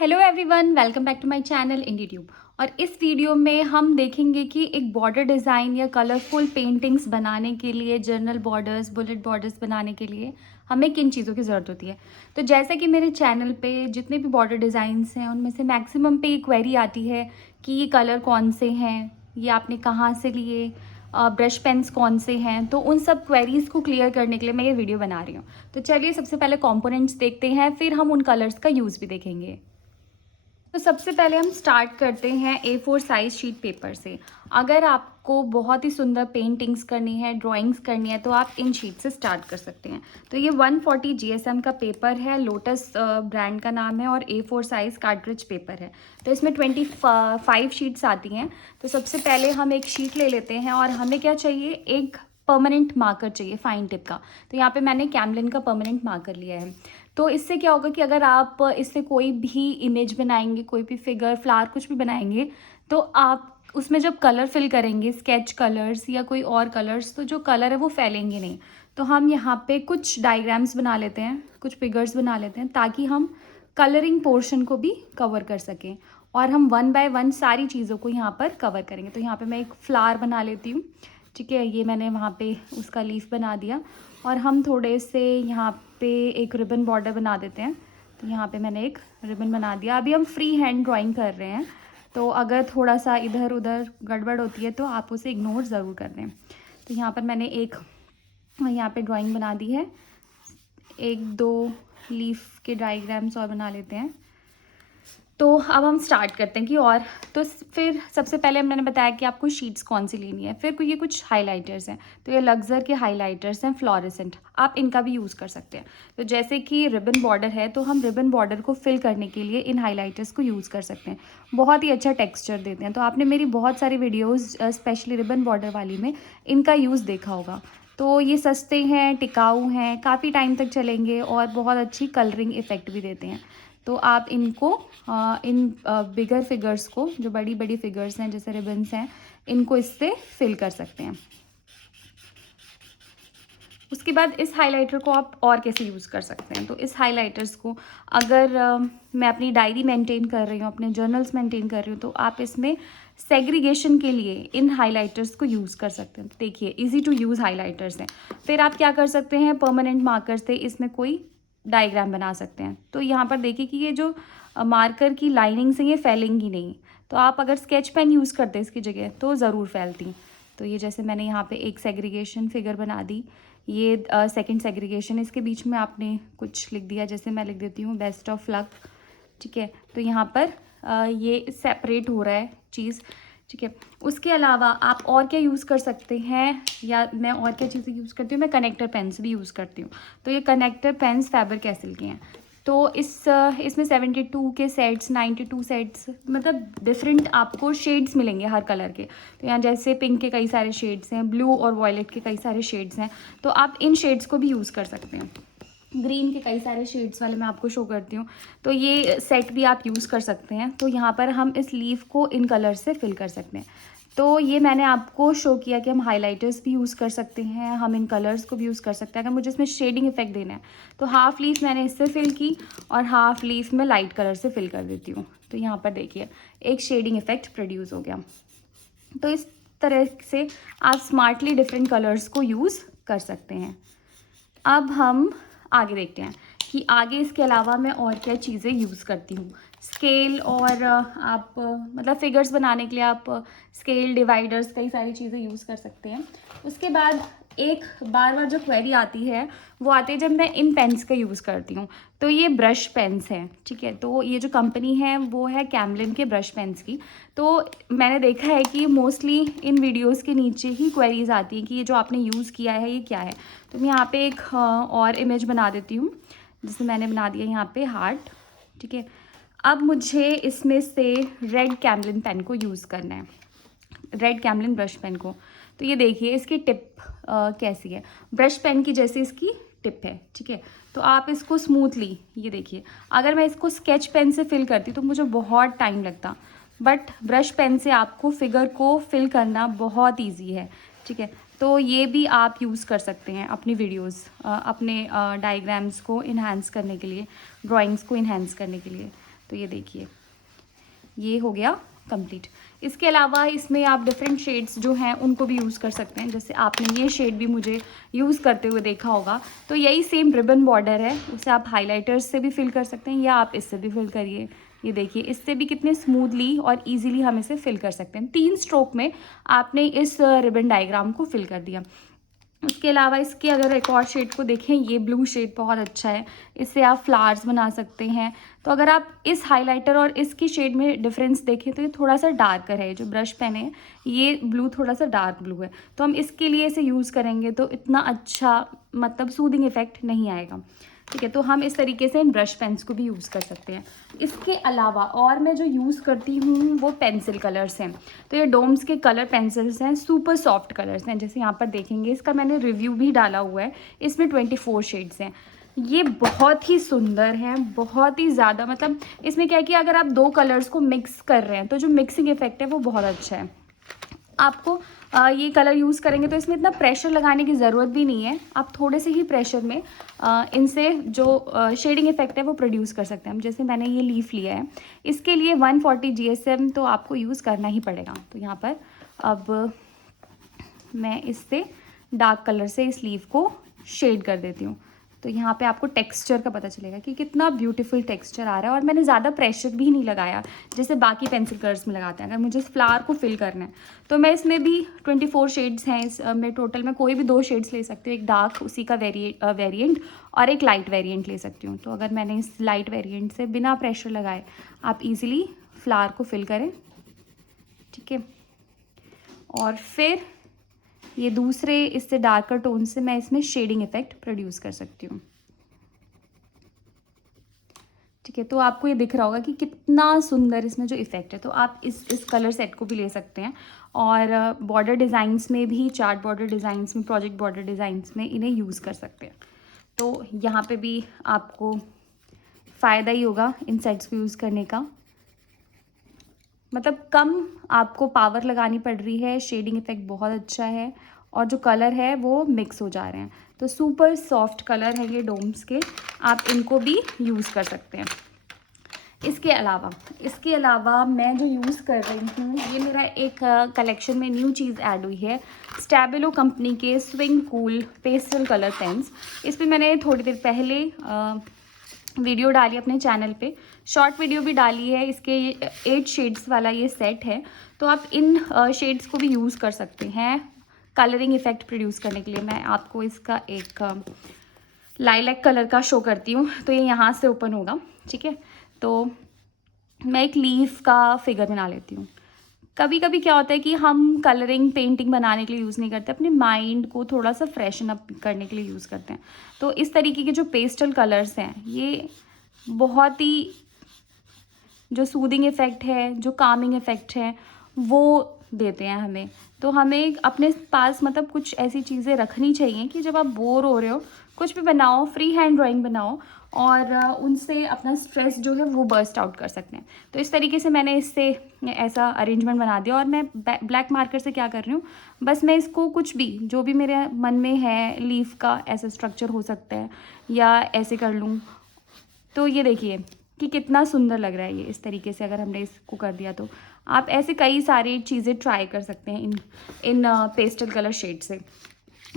Hello everyone, welcome back to my channel IndieTube. और इस video में हम देखेंगे कि एक बॉर्डर डिज़ाइन या कलरफुल पेंटिंग्स बनाने के लिए, जर्नल बॉर्डर्स, बुलेट बॉर्डर्स बनाने के लिए हमें किन चीज़ों की ज़रूरत होती है। तो जैसे कि मेरे चैनल पे जितने भी बॉर्डर डिज़ाइंस हैं उनमें से मैक्सिमम पे ये क्वेरी आती है कि ये कलर कौन से हैं, ये आपने कहाँ से लिए, ब्रश पेन्स कौन से हैं। तो उन सब क्वेरीज़ को क्लियर करने के लिए मैं ये वीडियो बना रही हूँ। तो चलिए सबसे पहले कॉम्पोनेंट्स देखते हैं, फिर हम उन कलर्स का यूज़ भी देखेंगे। तो सबसे पहले हम स्टार्ट करते हैं A4 साइज शीट पेपर से। अगर आपको बहुत ही सुंदर पेंटिंग्स करनी है, ड्राइंग्स करनी है, तो आप इन शीट से स्टार्ट कर सकते हैं। तो ये 140 GSM का पेपर है, लोटस ब्रांड का नाम है और A4 साइज कार्ट्रिज पेपर है। तो इसमें 25 शीट्स आती हैं। तो सबसे पहले हम एक शीट ले लेते हैं और हमें क्या चाहिए, एक परमानेंट मार्कर चाहिए फाइन टिप का। तो यहाँ पे मैंने कैमलिन का परमानेंट मार्कर लिया है। तो इससे क्या होगा कि अगर आप इससे कोई भी इमेज बनाएंगे, कोई भी फिगर, फ्लावर, कुछ भी बनाएंगे, तो आप उसमें जब कलर फिल करेंगे, स्केच कलर्स या कोई और कलर्स, तो जो कलर है वो फैलेंगे नहीं। तो हम यहाँ पे कुछ डायग्राम्स बना लेते हैं, कुछ फिगर्स बना लेते हैं, ताकि हम कलरिंग पोर्शन को भी कवर कर सकें और हम 1 बाय 1 सारी चीज़ों को यहाँ पर कवर करेंगे। तो यहाँ पे मैं एक फ्लावर बना लेती हूँ। ठीक है, ये मैंने वहाँ पे उसका लीफ बना दिया और हम थोड़े से यहाँ पे एक रिबन बॉर्डर बना देते हैं। तो यहाँ पे मैंने एक रिबन बना दिया। अभी हम फ्री हैंड ड्राइंग कर रहे हैं, तो अगर थोड़ा सा इधर उधर गड़बड़ होती है तो आप उसे इग्नोर ज़रूर कर दें। तो यहाँ पर मैंने एक यहाँ पे ड्राइंग बना दी है। एक दो लीफ के डायग्राम्स और बना लेते हैं। तो अब हम स्टार्ट करते हैं कि और तो फिर सबसे पहले मैंने बताया कि आपको शीट्स कौन सी लेनी है। फिर ये कुछ हाइलाइटर्स हैं। तो ये लग्जर के हाइलाइटर्स हैं, फ्लोरेसेंट, आप इनका भी यूज़ कर सकते हैं। तो जैसे कि रिबन बॉर्डर है, तो हम रिबन बॉर्डर को फिल करने के लिए इन हाइलाइटर्स को यूज़ कर सकते हैं। बहुत ही अच्छा टेक्स्चर देते हैं। तो आपने मेरी बहुत सारी वीडियोज़ स्पेशली रिबन बॉर्डर वाली में इनका यूज़ देखा होगा। तो ये सस्ते हैं, टिकाऊ हैं, काफ़ी टाइम तक चलेंगे और बहुत अच्छी कलरिंग इफ़ेक्ट भी देते हैं। तो आप इनको इन बिगर फिगर्स को, जो बड़ी बड़ी फिगर्स हैं जैसे रिबन्स हैं, इनको इससे फिल कर सकते हैं। उसके बाद इस हाइलाइटर को आप और कैसे यूज़ कर सकते हैं। तो इस हाइलाइटर्स को अगर मैं अपनी डायरी मेंटेन कर रही हूँ, अपने जर्नल्स मेंटेन कर रही हूँ, तो आप इसमें सेग्रीगेशन के लिए इन हाइलाइटर्स को यूज़ कर सकते हैं। तो देखिए, इजी टू यूज़ हाइलाइटर्स हैं। फिर आप क्या कर सकते हैं, परमानेंट मार्कर से इसमें कोई डायग्राम बना सकते हैं। तो यहाँ पर देखिए कि ये जो मार्कर की लाइनिंग्स हैं ये फैलेंगी नहीं। तो आप अगर स्केच पेन यूज़ करते हैं इसकी जगह तो ज़रूर फैलती। तो ये जैसे मैंने यहाँ पे एक सेग्रीगेशन फिगर बना दी, ये सेकंड सेग्रीगेशन, इसके बीच में आपने कुछ लिख दिया, जैसे मैं लिख देती हूँ बेस्ट ऑफ लक। ठीक है, तो यहाँ पर ये सेपरेट हो रहा है चीज़। ठीक है, उसके अलावा आप और क्या यूज़ कर सकते हैं, या मैं और क्या चीज़ें यूज़ करती हूँ, मैं कनेक्टर पेन्स भी यूज़ करती हूँ। तो ये कनेक्टर पेन्स फैबर कैसल के हैं। तो इसमें 72 के सेट्स, 92 सेट्स, मतलब डिफरेंट आपको शेड्स मिलेंगे हर कलर के। तो यहाँ जैसे पिंक के कई सारे शेड्स हैं, ब्लू और वॉयलेट के कई सारे शेड्स हैं, तो आप इन शेड्स को भी यूज़ कर सकते हैं। ग्रीन के कई सारे शेड्स वाले मैं आपको शो करती हूँ। तो ये सेट भी आप यूज़ कर सकते हैं। तो यहाँ पर हम इस लीफ को इन कलर से फिल कर सकते हैं। तो ये मैंने आपको शो किया कि हम हाइलाइटर्स भी यूज़ कर सकते हैं, हम इन कलर्स को भी यूज़ कर सकते हैं। अगर मुझे इसमें शेडिंग इफेक्ट देना है तो हाफ लीफ मैंने इससे फिल की और हाफ लीफ में लाइट कलर से फिल कर देती हूँ। तो यहाँ पर देखिए एक शेडिंग इफेक्ट प्रोड्यूस हो गया। तो इस तरह से आप स्मार्टली डिफरेंट कलर्स को यूज़ कर सकते हैं। अब हम आगे देखते हैं कि आगे इसके अलावा मैं और क्या चीज़ें यूज़ करती हूँ। स्केल और आप मतलब फिगर्स बनाने के लिए आप स्केल, डिवाइडर्स, कई सारी चीज़ें यूज़ कर सकते हैं। उसके बाद एक बार बार जो क्वेरी आती है वो आती है जब मैं इन पेन्स का यूज़ करती हूँ। तो ये ब्रश पेन्स हैं। ठीक है, तो ये जो कंपनी है वो है कैमलिन के ब्रश पेन्स की। तो मैंने देखा है कि मोस्टली इन वीडियोस के नीचे ही क्वेरीज आती हैं कि ये जो आपने यूज़ किया है ये क्या है। तो मैं यहाँ पे एक और इमेज बना देती हूँ, जिसे मैंने बना दिया यहाँ पे हार्ट। ठीक है, अब मुझे इसमें से रेड कैमलिन पेन को यूज़ करना है, रेड कैमलिन ब्रश पेन को। तो ये देखिए इसकी टिप कैसी है, ब्रश पेन की जैसी इसकी टिप है। ठीक है, तो आप इसको स्मूथली, ये देखिए, अगर मैं इसको स्केच पेन से फिल करती तो मुझे बहुत टाइम लगता, बट ब्रश पेन से आपको फिगर को फिल करना बहुत ईजी है। ठीक है, तो ये भी आप यूज़ कर सकते हैं अपनी वीडियोस, अपने डायग्राम्स को इन्हांस करने के लिए, ड्राइंग्स को इन्हांस करने के लिए। तो ये देखिए ये हो गया कंप्लीट। इसके अलावा इसमें आप डिफरेंट शेड्स जो हैं उनको भी यूज़ कर सकते हैं। जैसे आपने ये शेड भी मुझे यूज़ करते हुए देखा होगा, तो यही सेम रिबन बॉर्डर है, उसे आप हाइलाइटर्स से भी फिल कर सकते हैं या आप इससे भी फिल करिए। ये देखिए इससे भी कितने स्मूथली और इजीली हम इसे फिल कर सकते हैं। 3 स्ट्रोक में आपने इस रिबन डायग्राम को फिल कर दिया। उसके अलावा इसके अगर एक और शेड को देखें, ये ब्लू शेड बहुत अच्छा है, इससे आप फ्लावर्स बना सकते हैं। तो अगर आप इस हाइलाइटर और इसकी शेड में डिफरेंस देखें तो ये थोड़ा सा डार्कर है। जो ब्रश पेन है ये ब्लू थोड़ा सा डार्क ब्लू है, तो हम इसके लिए इसे यूज़ करेंगे तो इतना अच्छा मतलब सूदिंग इफेक्ट नहीं आएगा। ठीक है, तो हम इस तरीके से इन ब्रश पेन्स को भी यूज़ कर सकते हैं। इसके अलावा और मैं जो यूज़ करती हूँ वो पेंसिल कलर्स हैं। तो ये डोम्स के कलर पेंसिल्स हैं, सुपर सॉफ्ट कलर्स हैं। जैसे यहाँ पर देखेंगे, इसका मैंने रिव्यू भी डाला हुआ है। इसमें 24 शेड्स हैं। ये बहुत ही सुंदर हैं, बहुत ही ज़्यादा, मतलब इसमें क्या है कि अगर आप 2 कलर्स को मिक्स कर रहे हैं तो जो मिक्सिंग इफेक्ट है वो बहुत अच्छा है। आपको ये कलर यूज़ करेंगे तो इसमें इतना प्रेशर लगाने की ज़रूरत भी नहीं है। आप थोड़े से ही प्रेशर में इनसे जो शेडिंग इफेक्ट है वो प्रोड्यूस कर सकते हैं। जैसे मैंने ये लीफ लिया है, इसके लिए 140 GSM तो आपको यूज़ करना ही पड़ेगा। तो यहाँ पर अब मैं इससे डार्क कलर से इस लीफ को शेड कर देती हूँ। तो यहाँ पे आपको टेक्सचर का पता चलेगा कि कितना ब्यूटीफुल टेक्सचर आ रहा है। और मैंने ज़्यादा प्रेशर भी नहीं लगाया जैसे बाकी पेंसिल कलर्स में लगाते हैं। अगर मुझे इस फ्लावर को फिल करना है तो मैं इसमें भी 24 शेड्स हैं, इस मैं टोटल में कोई भी 2 शेड्स ले सकती हूँ, एक डार्क उसी का वेरिएंट और एक लाइट वेरिएंट ले सकती हूँ। तो अगर मैंने इस लाइट वेरिएंट से बिना प्रेशर लगाए आप ईज़िली फ्लावर को फिल करें। ठीक है, और फिर ये दूसरे इससे डार्कर टोन से मैं इसमें शेडिंग इफेक्ट प्रोड्यूस कर सकती हूँ। ठीक है, तो आपको ये दिख रहा होगा कि कितना सुंदर इसमें जो इफेक्ट है। तो आप इस कलर सेट को भी ले सकते हैं और बॉर्डर डिज़ाइंस में भी, चार्ट बॉर्डर डिज़ाइंस में, प्रोजेक्ट बॉर्डर डिज़ाइंस में इन्हें यूज़ कर सकते हैं। तो यहाँ पे भी आपको फ़ायदा ही होगा इन सेट्स को यूज़ करने का। मतलब कम आपको पावर लगानी पड़ रही है, शेडिंग इफेक्ट बहुत अच्छा है और जो कलर है वो मिक्स हो जा रहे हैं। तो सुपर सॉफ्ट कलर है ये डोम्स के, आप इनको भी यूज़ कर सकते हैं। इसके अलावा मैं जो यूज़ कर रही हूँ, ये मेरा एक कलेक्शन में न्यू चीज़ ऐड हुई है, स्टैबिलो कंपनी के swing cool pastel colour pens. इस पर मैंने थोड़ी देर पहले वीडियो डाली अपने चैनल पे, शॉर्ट वीडियो भी डाली है। इसके 8 शेड्स वाला ये सेट है, तो आप इन शेड्स को भी यूज़ कर सकते हैं कलरिंग इफेक्ट प्रोड्यूस करने के लिए। मैं आपको इसका एक लाइलैक कलर का शो करती हूँ। तो ये यहाँ से ओपन होगा। ठीक है, तो मैं एक लीफ का फिगर बना लेती हूँ। कभी कभी क्या होता है कि हम कलरिंग पेंटिंग बनाने के लिए यूज़ नहीं करते, अपने माइंड को थोड़ा सा फ्रेशन अप करने के लिए यूज़ करते हैं। तो इस तरीके के जो पेस्टल कलर्स हैं ये बहुत ही जो सूदिंग इफ़ेक्ट है, जो कामिंग इफ़ेक्ट है वो देते हैं हमें। तो हमें अपने पास मतलब कुछ ऐसी चीज़ें रखनी चाहिए कि जब आप बोर हो रहे हो, कुछ भी बनाओ, फ्री हैंड ड्राइंग बनाओ और उनसे अपना स्ट्रेस जो है वो बर्स्ट आउट कर सकते हैं। तो इस तरीके से मैंने इससे ऐसा अरेंजमेंट बना दिया। और मैं ब्लैक मार्कर से क्या कर रही हूँ, बस मैं इसको कुछ भी जो भी मेरे मन में है, लीफ का ऐसा स्ट्रक्चर हो सकता है या ऐसे कर लूँ। तो ये देखिए कि कितना सुंदर लग रहा है ये। इस तरीके से अगर हमने इसको कर दिया तो आप ऐसे कई सारी चीज़ें ट्राई कर सकते हैं इन पेस्टल कलर शेड से।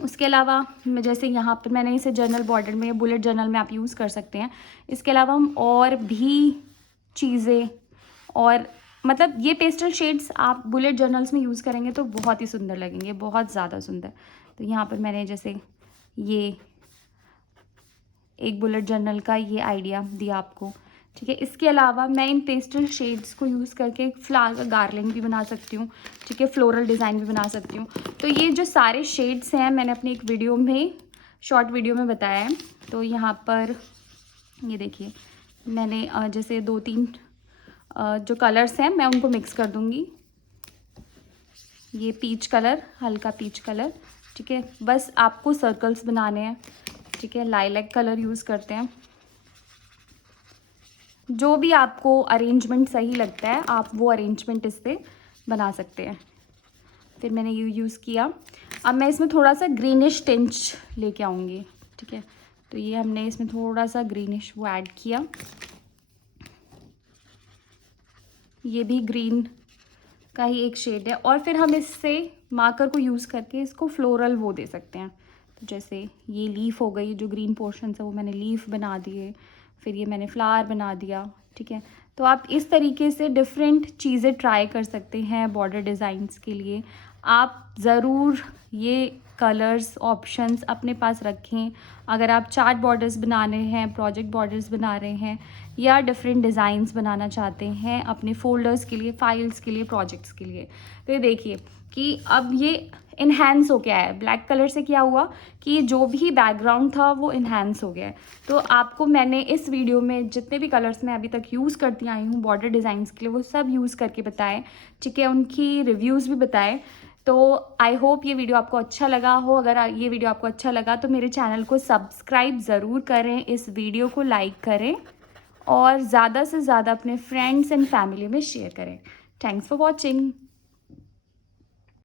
उसके अलावा मैं जैसे यहाँ पर मैंने इसे जर्नल बॉर्डर में, बुलेट जर्नल में आप यूज़ कर सकते हैं। इसके अलावा हम और भी चीज़ें और मतलब ये पेस्टल शेड्स आप बुलेट जर्नल्स में यूज़ करेंगे तो बहुत ही सुंदर लगेंगे, बहुत ज़्यादा सुंदर। तो यहाँ पर मैंने जैसे ये एक बुलेट जर्नल का ये आइडिया दिया आपको। ठीक है, इसके अलावा मैं इन पेस्टल शेड्स को यूज़ करके एक फ्लावर गार्लिंग भी बना सकती हूँ। ठीक है, फ्लोरल डिज़ाइन भी बना सकती हूँ। तो ये जो सारे शेड्स हैं मैंने अपनी एक वीडियो में, शॉर्ट वीडियो में बताया है। तो यहाँ पर ये देखिए मैंने जैसे 2-3 जो कलर्स हैं मैं उनको मिक्स कर दूँगी। ये पीच कलर, हल्का पीच कलर। ठीक है, बस आपको सर्कल्स बनाने हैं। ठीक है, लाइलैक कलर यूज़ करते हैं। जो भी आपको अरेंजमेंट सही लगता है आप वो अरेंजमेंट इस पर बना सकते हैं। फिर मैंने ये यूज़ किया। अब मैं इसमें थोड़ा सा ग्रीनिश टिंच लेके आऊँगी। ठीक है, तो ये हमने इसमें थोड़ा सा ग्रीनिश वो ऐड किया। ये भी ग्रीन का ही एक शेड है। और फिर हम इससे मार्कर को यूज़ करके इसको फ्लोरल वो दे सकते हैं। तो जैसे ये लीफ हो गई, जो ग्रीन पोर्शन है वो मैंने लीफ बना दिए, फिर ये मैंने फ्लावर बना दिया, ठीक है। तो आप इस तरीके से डिफरेंट चीज़ें ट्राई कर सकते हैं बॉर्डर डिज़ाइंस के लिए। आप ज़रूर ये कलर्स ऑप्शंस अपने पास रखें। अगर आप चार्ट बॉर्डर्स बना रहे हैं, प्रोजेक्ट बॉर्डर्स बना रहे हैं, या डिफरेंट डिज़ाइंस बनाना चाहते हैं अपने फोल्डर्स के लिए, फाइल्स के लिए, प्रोजेक्ट्स के लिए। तो ये देखिए कि अब ये इन्हेंस हो गया है। ब्लैक कलर से क्या हुआ कि जो भी बैकग्राउंड था वो इन्हेंस हो गया है। तो आपको मैंने इस वीडियो में जितने भी कलर्स मैं अभी तक यूज़ करती आई हूँ बॉर्डर डिज़ाइंस के लिए, वो सब यूज़ करके बताए, ठीक है। उनकी रिव्यूज़ भी बताए। तो आई होप ये वीडियो आपको अच्छा लगा हो। अगर ये वीडियो आपको अच्छा लगा तो मेरे चैनल को सब्सक्राइब ज़रूर करें, इस वीडियो को लाइक करें और ज़्यादा से ज़्यादा अपने फ्रेंड्स एंड फैमिली में शेयर करें। Thanks for watching.